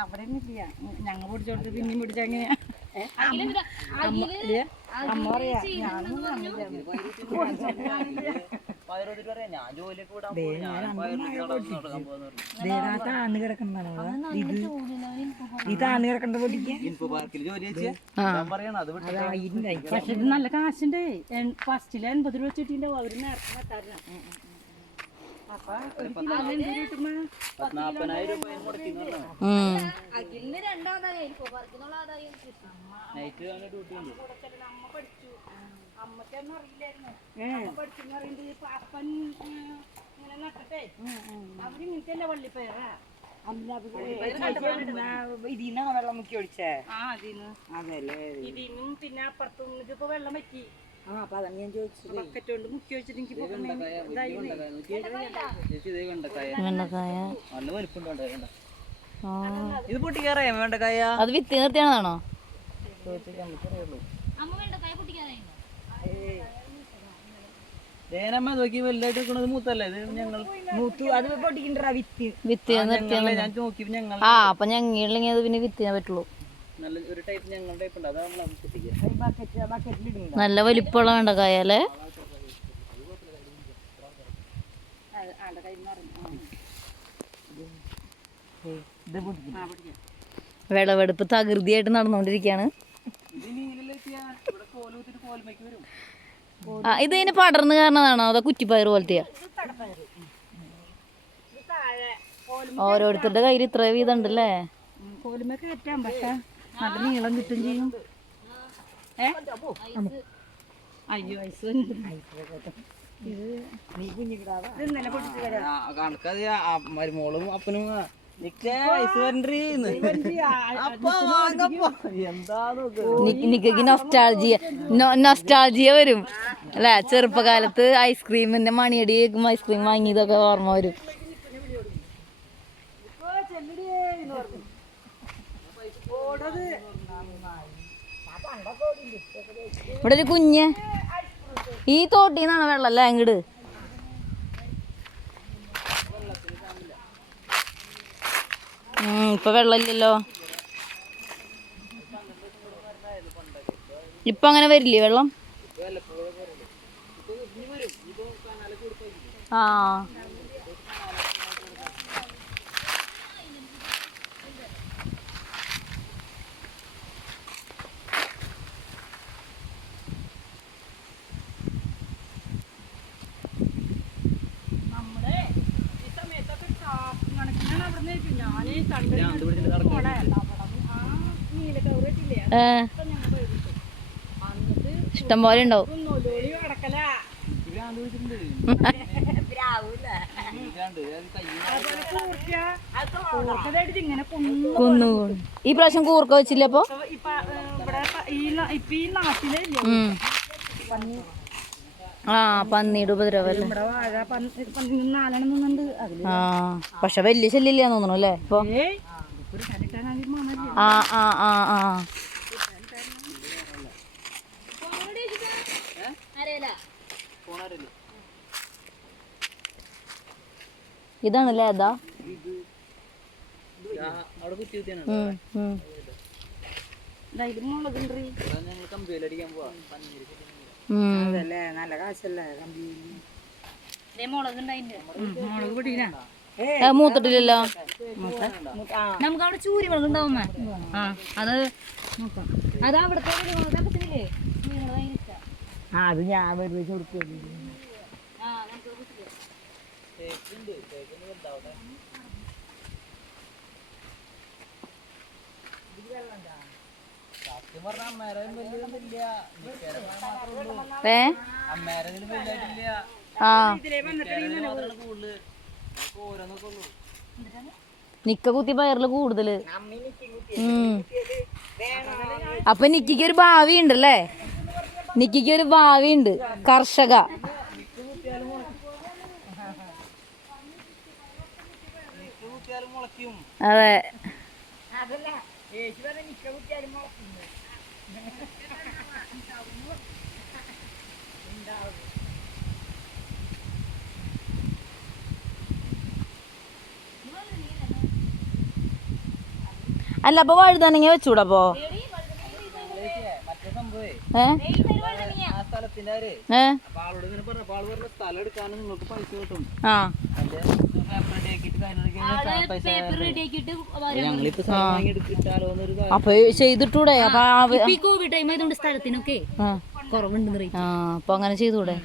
അവിടെ ഞങ്ങൾ പിടിച്ചോട്ട് പിന്നെയും പിടിച്ചെങ്ങനെയാ അമ്മ പറയാ താന്ന് കിടക്കണ്ടാണ് ഈ താന്ന് കിടക്കണ്ട പക്ഷെ ഇത് നല്ല കാശുണ്ട്. ഫസ്റ്റില് 80 രൂപ വെച്ചിട്ടുണ്ടാവും. അവര് നേരത്തെ പറ്റാറില്ല. അപ്പൊ അമ്മക്കൊന്നും അറിയില്ലായിരുന്നു. പഠിച്ചെന്ന് പറയുന്നത് അപ്പൻ ഇങ്ങനെ നട്ടട്ടെ അവരിങ്ങനത്തെ വള്ളിപ്പയറാ. ഇതിന്നാണ് വെള്ളം മുക്കി ഒഴിച്ചേ? ഇതിന്നും പിന്നെ അപ്പുറത്തും ഇപ്പൊ വെള്ളം വെക്കി. അപ്പൊ അതാണ് ഞാൻ ചോദിച്ചത്. ബക്കറ്റ് കൊണ്ട് മുക്കി വെച്ചിട്ട് എനിക്ക് ഇത് പൊട്ടിക്കാറിയാ വെണ്ടക്കായ? അത് വിത്ത് നിർത്തിയാണോ? നോക്കി വലുതായിട്ട് മൂത്തല്ലേ ഇത്? ഞങ്ങൾ അപ്പൊ ഞങ്ങളില്ലെങ്കിൽ അത് പിന്നെ വിത്തിയാൻ പറ്റുള്ളൂ. നല്ല വലിപ്പമുള്ള വെണ്ടക്കായ അല്ലേ? വിളവെടുപ്പ് തകൃതിയായിട്ട് നടന്നുകൊണ്ടിരിക്കുകയാണ്. ഇതിന് പടർന്ന് കാരണതാണോ അതോ കുറ്റിപ്പയർ പോലത്തെയാ? ഓരോരുത്തരുടെ കയ്യിൽ ഇത്ര വീതം ഉണ്ടല്ലേ? പക്ഷെ നല്ല നീളം കിട്ടും ചെയ്യും. അയ്യോ മരുമോളും അപ്പനും നിക്ക് നൊസ്റ്റാൾജിയ വരും അല്ലെ? ചെറുപ്പകാലത്ത് ഐസ്ക്രീമിന്റെ മണിയടി കേൾക്കുമ്പോ ഐസ്ക്രീം വാങ്ങിയതൊക്കെ ഓർമ്മ വരും. ഇവിടെ ഒരു കുഞ്ഞ് ഈ തോട്ടീന്നാണ് വെള്ളം അല്ലേ അങ്ങട്? ഇപ്പൊ വെള്ളമില്ലല്ലോ. ഇപ്പൊ അങ്ങനെ വരില്ലേ വെള്ളം? ആ ഇഷ്ടം പോലെ ഉണ്ടാവും. ഈ പ്രാവശ്യം കൂർക്ക വെച്ചില്ല? അപ്പൊ പന്നിയുടെ ഉപദ്രവല്ലേ? പക്ഷെ വലിയ ശല്യമില്ലാന്ന് തോന്നണു അല്ലേ ഇപ്പൊ? ഇതാണല്ലേ അതാ? നല്ല കാശല്ലേ മൂത്തിട്ടില്ലല്ലോ. നമുക്ക് അവിടെ ചൂരിമുളക് ഉണ്ടാവുന്ന അത് അവിടത്തെ അത് ഞാൻ വെറുതെ കൊടുത്തു. നിക്ക കുത്തി പയറില് കൂടുതല്. അപ്പൊ നിക്കിക്ക് ഒരു ഭാവി ഉണ്ടല്ലേ? നിക്കിക്ക് ഒരു ഭാവി ഉണ്ട്. കർഷക. അതെ. അല്ല അപ്പൊ വഴുതനങ്ങ വെച്ചൂടാ അപ്പൊ മറ്റേ സംഭവേ ഏ ആ സ്ഥലത്തിന്റെ ആര് ഏ അപ്പൊ ആളോട് ഇങ്ങനെ പറഞ്ഞ ആള് പറഞ്ഞ സ്ഥലം എടുക്കാനും നിങ്ങൾക്ക് പൈസ കിട്ടും ആ അതിന്റെ പേപ്പർ റെഡി ആക്കിയിട്ട് കാര്യങ്ങളൊക്കെ പൈസ ഞങ്ങളിപ്പോ സ്ഥലം വാങ്ങി എടുത്തിട്ടാലോ എന്നൊരു കാര്യം. അപ്പൊ ചെയ്തിട്ടൂടെ അപ്പൊ ഈ കോവിഡ് ടൈം ആയതുകൊണ്ട് സ്ഥലത്തിനൊക്കെ കുറവുണ്ടെന്ന് ആ അപ്പൊ അങ്ങനെ ചെയ്തൂടെ